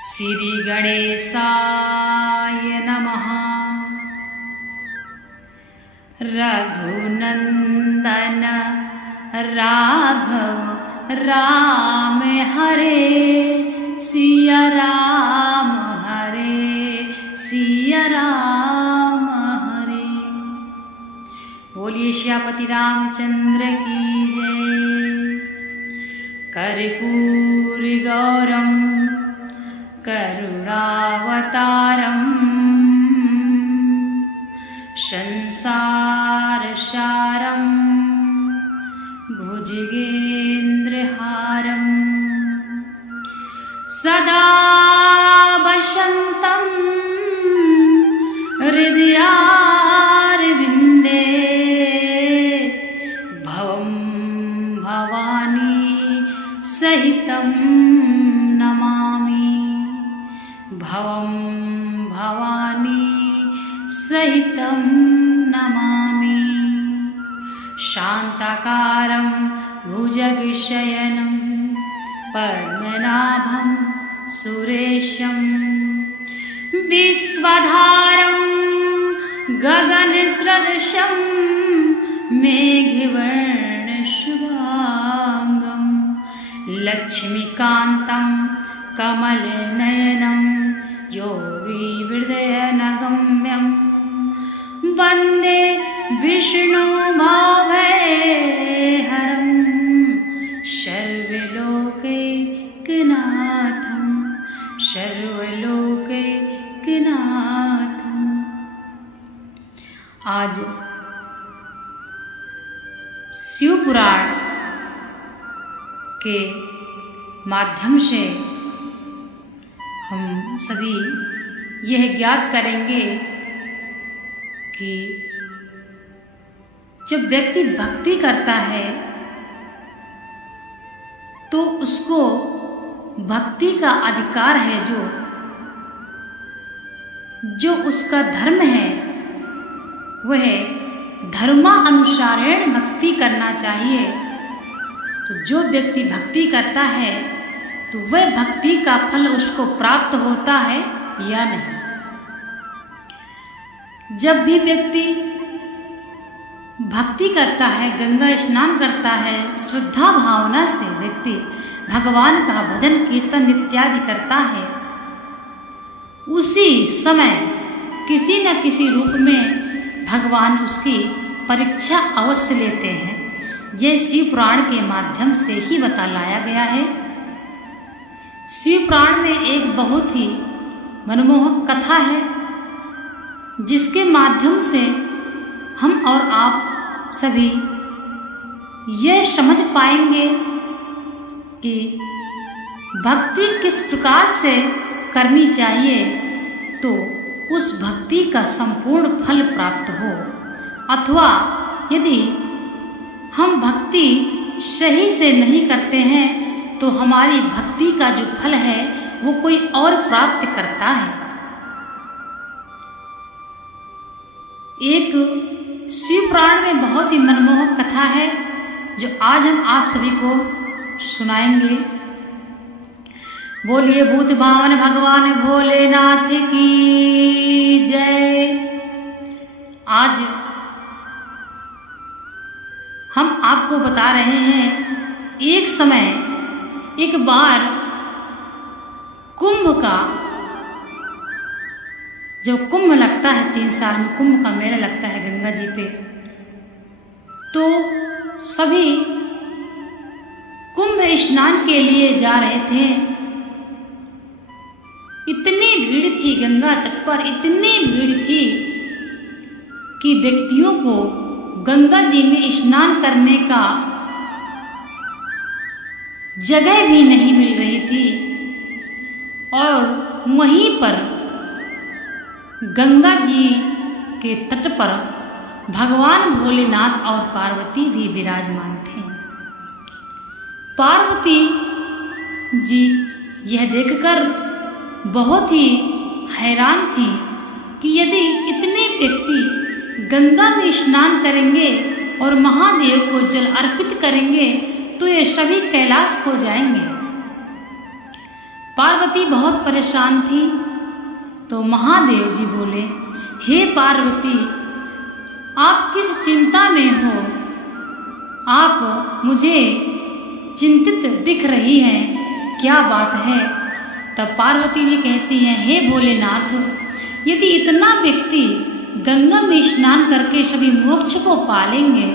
श्री गणेशाय नमः। रघुनंदन राघव राम हरे, सिया राम हरे सिया राम हरे। बोलिए श्यापति रामचंद्र की जय। कर्पूरी गौरम करुणावतारम, संसारसारम भुजगेन्द्रहारम, सदा वसन्तं हृदयारविन्दे, भवं भवानी सहितं नमामि, भवं भवानी सहितं नमामि। शान्ताकारं भुजगशयनं पद्मनाभं सुरेशं, विश्वधारं गगनसदृशं मेघवर्णशुभांगं, लक्ष्मीकान्तं कमलनयनं योगिहृदयनगम्यं, वन्दे विष्णुभवभयहरं, सर्वलोकैकनाथं सर्वलोकैकनाथं। आज शिव पुराण के माध्यम से हम सभी यह ज्ञात करेंगे कि जब व्यक्ति भक्ति करता है तो उसको भक्ति का अधिकार है, जो उसका धर्म है वह धर्मानुसारेण भक्ति करना चाहिए। तो जो व्यक्ति भक्ति करता है तो वह भक्ति का फल उसको प्राप्त होता है या नहीं। जब भी व्यक्ति भक्ति करता है, गंगा स्नान करता है, श्रद्धा भावना से व्यक्ति भगवान का भजन कीर्तन इत्यादि करता है, उसी समय किसी न किसी रूप में भगवान उसकी परीक्षा अवश्य लेते हैं। यह शिव पुराण के माध्यम से ही बतलाया गया है। शिव पुराण में एक बहुत ही मनमोहक कथा है, जिसके माध्यम से हम और आप सभी यह समझ पाएंगे कि भक्ति किस प्रकार से करनी चाहिए तो उस भक्ति का संपूर्ण फल प्राप्त हो, अथवा यदि हम भक्ति सही से नहीं करते हैं तो हमारी भक्ति का जो फल है वो कोई और प्राप्त करता है। एक शिव पुराण में बहुत ही मनमोहक कथा है जो आज हम आप सभी को सुनाएंगे। बोलिए भूत भावन भगवान भोलेनाथ की जय। आज हम आपको बता रहे हैं, एक समय एक बार कुंभ का, जब कुंभ लगता है 3 साल में कुंभ का मेला लगता है गंगा जी पे, तो सभी कुंभ स्नान के लिए जा रहे थे। इतनी भीड़ थी गंगा तट पर, इतनी भीड़ थी कि व्यक्तियों को गंगा जी में स्नान करने का जगह भी नहीं मिल रही थी। और वहीं पर गंगा जी के तट पर भगवान भोलेनाथ और पार्वती भी विराजमान थे। पार्वती जी यह देखकर बहुत ही हैरान थी कि यदि इतने व्यक्ति गंगा में स्नान करेंगे और महादेव को जल अर्पित करेंगे तो ये सभी कैलाश हो जाएंगे। पार्वती बहुत परेशान थी। तो महादेव जी बोले, हे पार्वती, आप किस चिंता में हो? आप मुझे चिंतित दिख रही हैं, क्या बात है? तब पार्वती जी कहती हैं, हे भोलेनाथ, यदि इतना व्यक्ति गंगा में स्नान करके सभी मोक्ष को पालेंगे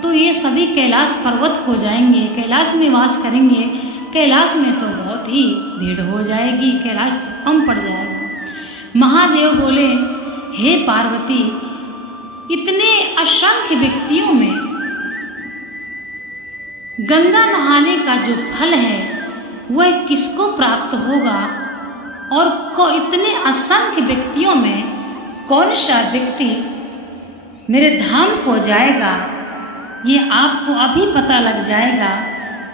तो ये सभी कैलाश पर्वत को जाएंगे, कैलाश में वास करेंगे। कैलाश में तो बहुत ही भीड़ हो जाएगी, कैलाश तो कम पड़ जाएगा। महादेव बोले, हे पार्वती, इतने असंख्य व्यक्तियों में गंगा नहाने का जो फल है वह किसको प्राप्त होगा? और इतने असंख्य व्यक्तियों में कौन सा व्यक्ति मेरे धाम को जाएगा? ये आपको अभी पता लग जाएगा,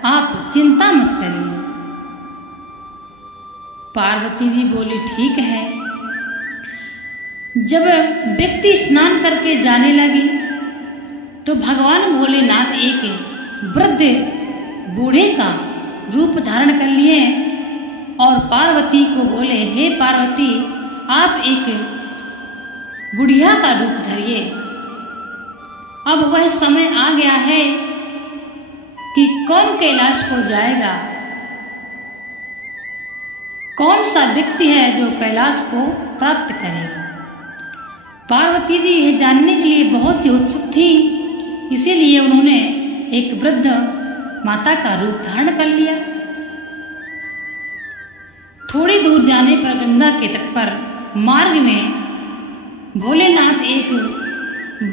आप चिंता मत करिए। पार्वती जी बोली, ठीक है। जब व्यक्ति स्नान करके जाने लगी तो भगवान भोलेनाथ एक वृद्ध बूढ़े का रूप धारण कर लिए और पार्वती को बोले, हे पार्वती, आप एक बुढ़िया का रूप धरिए। अब वह समय आ गया है कि कौन कैलाश को जाएगा, कौन सा व्यक्ति है जो कैलाश को प्राप्त करेगा। पार्वती जी यह जानने के लिए बहुत ही उत्सुक थी, इसीलिए उन्होंने एक वृद्ध माता का रूप धारण कर लिया। थोड़ी दूर जाने पर गंगा के तट पर मार्ग में भोलेनाथ एक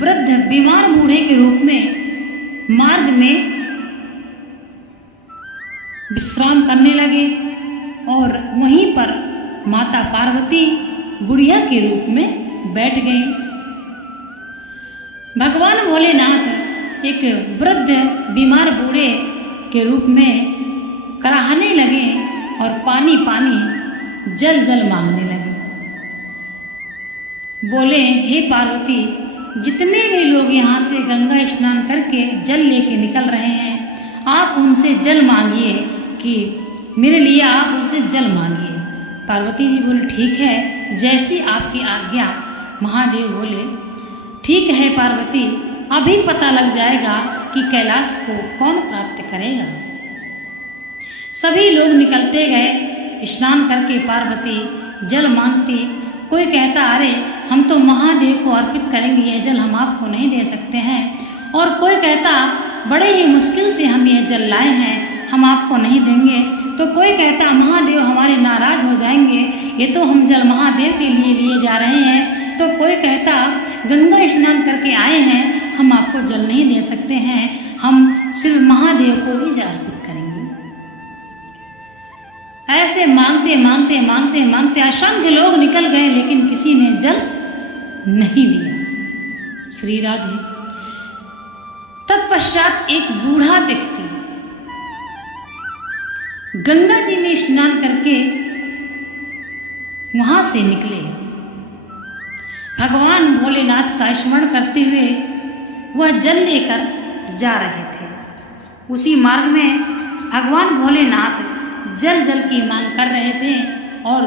वृद्ध बीमार बूढ़े के रूप में मार्ग में विश्राम करने लगे और वहीं पर माता पार्वती बुढ़िया के रूप में बैठ गई। भगवान भोलेनाथ एक वृद्ध बीमार बूढ़े के रूप में कराहने लगे और पानी पानी जल जल मांगने लगे। बोले, हे पार्वती, जितने भी लोग यहाँ से गंगा स्नान करके जल लेके निकल रहे हैं, आप उनसे जल मांगिए कि मेरे लिए आप उनसे जल मांगिए। पार्वती जी बोले, ठीक है, जैसी आपकी आज्ञा। महादेव बोले, ठीक है पार्वती, अभी पता लग जाएगा कि कैलाश को कौन प्राप्त करेगा। सभी लोग निकलते गए, स्नान करके पार्वती जल मांगती। कोई कहता, अरे हम तो महादेव को अर्पित करेंगे, यह जल हम आपको नहीं दे सकते हैं। और कोई कहता, बड़े ही मुश्किल से हम यह जल लाए हैं, हम आपको नहीं देंगे। तो कोई कहता, महादेव हमारे नाराज हो जाएंगे, ये तो हम जल महादेव के लिए लिए जा रहे हैं। तो कोई कहता, गंगा स्नान करके आए हैं, हम आपको जल नहीं दे सकते हैं, हम सिर्फ महादेव को ही जल अर्पित करेंगे। ऐसे मांगते मांगते मांगते मांगते असंख्य लोग निकल गए, लेकिन किसी ने जल नहीं दिया। श्री राधे। तत्पश्चात एक बूढ़ा व्यक्ति गंगा जी में स्नान करके वहां से निकले। भगवान भोलेनाथ का स्मरण करते हुए वह जल लेकर जा रहे थे। उसी मार्ग में भगवान भोलेनाथ जल जल की मांग कर रहे थे और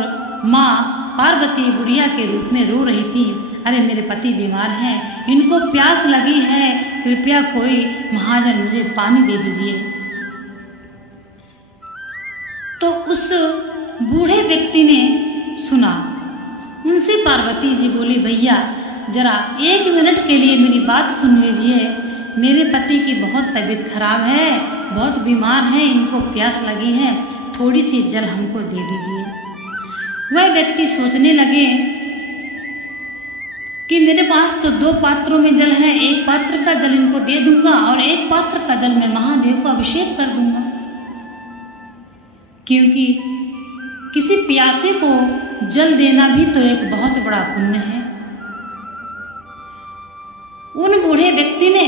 माँ पार्वती बुढ़िया के रूप में रो रही थी, अरे मेरे पति बीमार हैं, इनको प्यास लगी है, कृपया कोई महाजन मुझे पानी दे दीजिए। तो उस बूढ़े व्यक्ति ने सुना। उनसे पार्वती जी बोली, भैया जरा 1 मिनट के लिए मेरी बात सुन लीजिए, मेरे पति की बहुत तबीयत खराब है, बहुत बीमार है, इनको प्यास लगी है, थोड़ी सी जल हमको दे दीजिए। वह व्यक्ति सोचने लगे कि मेरे पास तो 2 पात्रों में जल है, एक पात्र का जल इनको दे दूंगा और एक पात्र का जल मैं महादेव को अभिषेक कर दूंगा, क्योंकि किसी प्यासे को जल देना भी तो एक बहुत बड़ा पुण्य है। उन बूढ़े व्यक्ति ने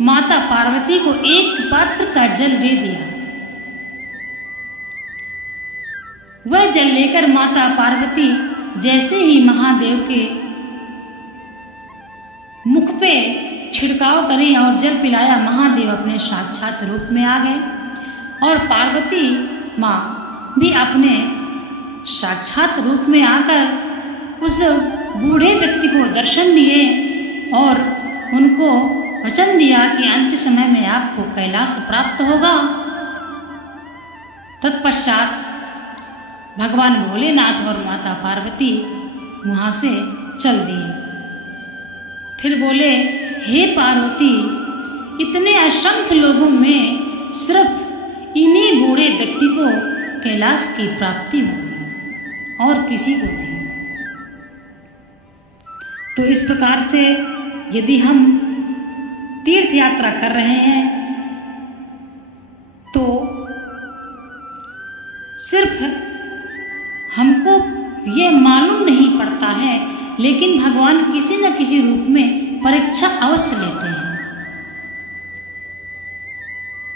माता पार्वती को एक पात्र का जल दे दिया। वह जल लेकर माता पार्वती जैसे ही महादेव के मुख पे छिड़काव करें और जल पिलाया, महादेव अपने साक्षात रूप में आ गए और पार्वती माँ भी अपने साक्षात रूप में आकर उस बूढ़े व्यक्ति को दर्शन दिए और उनको वचन दिया कि अंत समय में आपको कैलाश प्राप्त होगा। तत्पश्चात भगवान भोलेनाथ और माता पार्वती वहाँ से चल दिए। फिर बोले, हे पार्वती, इतने असंख्य लोगों में सिर्फ इन्हीं बूढ़े व्यक्ति को कैलाश की प्राप्ति होगी और किसी को नहीं। तो इस प्रकार से यदि हम तीर्थ यात्रा कर रहे हैं तो सिर्फ हमको ये मालूम नहीं पड़ता है, लेकिन भगवान किसी न किसी रूप में परीक्षा अवश्य लेते हैं।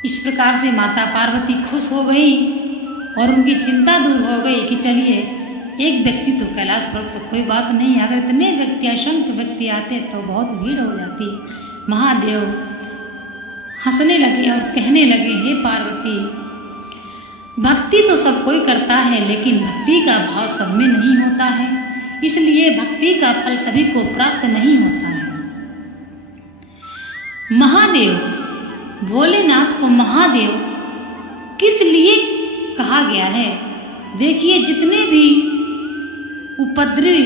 इस प्रकार से माता पार्वती खुश हो गई और उनकी चिंता दूर हो गई कि चलिए एक व्यक्ति तो कैलाश पर तो कोई बात नहीं, अगर इतने व्यक्ति असंख्य व्यक्ति आते तो बहुत भीड़ हो जाती। महादेव हंसने लगे और कहने लगे, हे पार्वती, भक्ति तो सब कोई करता है, लेकिन भक्ति का भाव सब में नहीं होता है, इसलिए भक्ति का फल सभी को प्राप्त नहीं होता है। महादेव, भोलेनाथ को महादेव किस लिए कहा गया है? देखिए, जितने भी उपद्रवी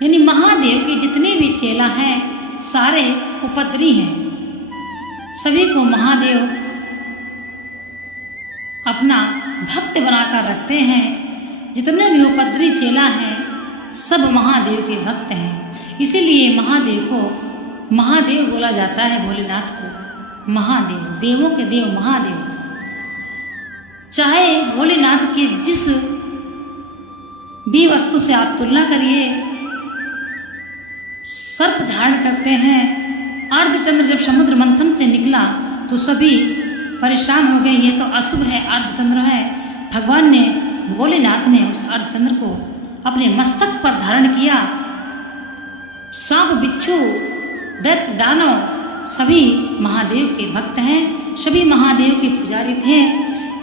यानी महादेव के जितने भी चेला हैं सारे उपद्रवी हैं। सभी को महादेव अपना भक्त बनाकर रखते हैं। जितने भी उपद्रवी चेला हैं सब महादेव के भक्त हैं, इसीलिए महादेव को महादेव बोला जाता है। भोलेनाथ को महादेव, देवों के देव महादेव। चाहे भोलेनाथ की जिस भी वस्तु से आप तुलना करिए, सर्प धारण करते हैं। अर्धचंद्र जब समुद्र मंथन से निकला तो सभी परेशान हो गए, ये तो अशुभ है, अर्धचंद्र है। भगवान ने, भोलेनाथ ने उस अर्धचंद्र को अपने मस्तक पर धारण किया। सांप, बिच्छू, दैत्य, दानव सभी महादेव के भक्त हैं, सभी महादेव के पुजारी थे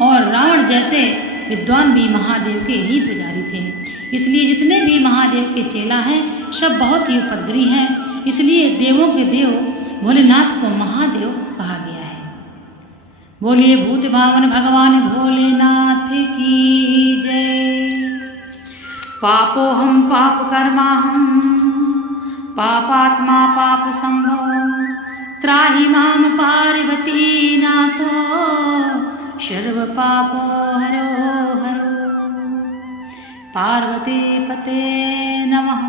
और रावण जैसे विद्वान भी महादेव के ही पुजारी थे। इसलिए जितने भी महादेव के चेला हैं सब बहुत ही उपद्रवी हैं, इसलिए देवों के देव भोलेनाथ को महादेव कहा गया है। बोलिए भूत भावन भगवान भोलेनाथ की जय। पापोहम पाप कर्माहम पापात्मा पाप संभव त्राहि माम पार्वती नाथो सर्व पापो हरो हरो। पार्वती पते नमः।